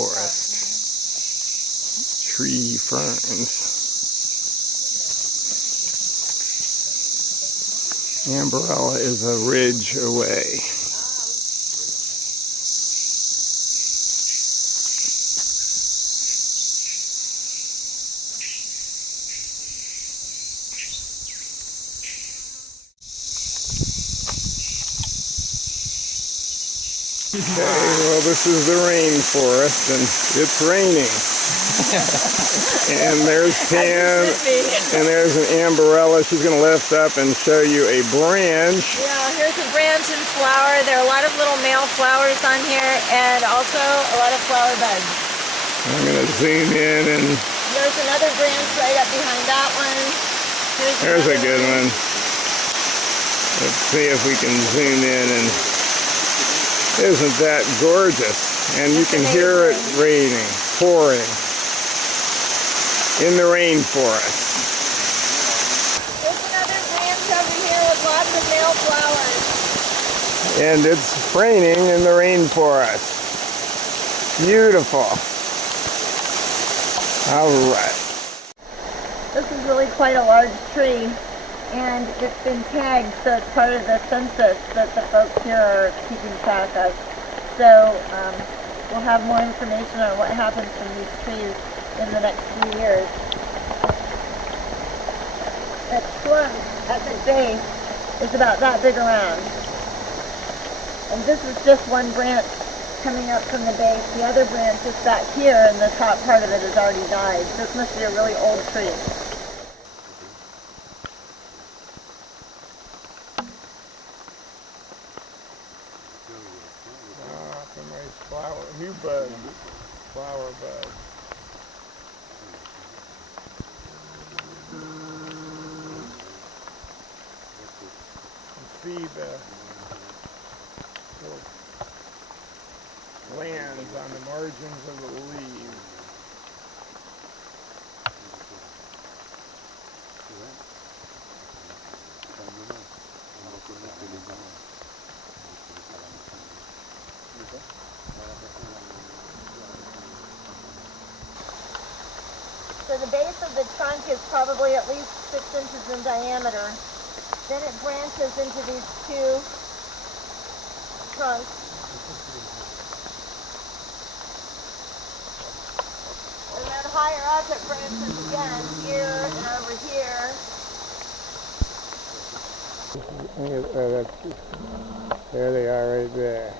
rainforest. Tree ferns. Amberella is a ridge away. Okay, well, this is the rainforest, and it's raining. And there's Pam, and there's an Amberella. She's going to lift up and show you a branch. Yeah, here's a branch and flower. There are a lot of little male flowers on here, and also a lot of flower buds. I'm going to zoom in, and there's another branch right up behind that one. There's a good one. Let's see if we can zoom in, and isn't that gorgeous? And you can hear it raining, pouring in the rainforest. There's another branch over here with lots of male flowers. And it's raining in the rainforest. Beautiful. All right. This is really quite a large tree, and it's been tagged, so it's part of the census that the folks here are keeping track of. So we'll have more information on what happens from these trees in the next few years. That trunk at the base is about that big around. And this is just one branch coming up from the base. The other branch is back here, and the top part of it has already died. This must be a really old tree. Some nice flower, new bud, flower bud. You see the little glands on the margins of the leaves. So the base of the trunk is probably at least 6 inches in diameter. Then it branches into these two trunks. And then higher up it branches again, here and over here. There they are right there.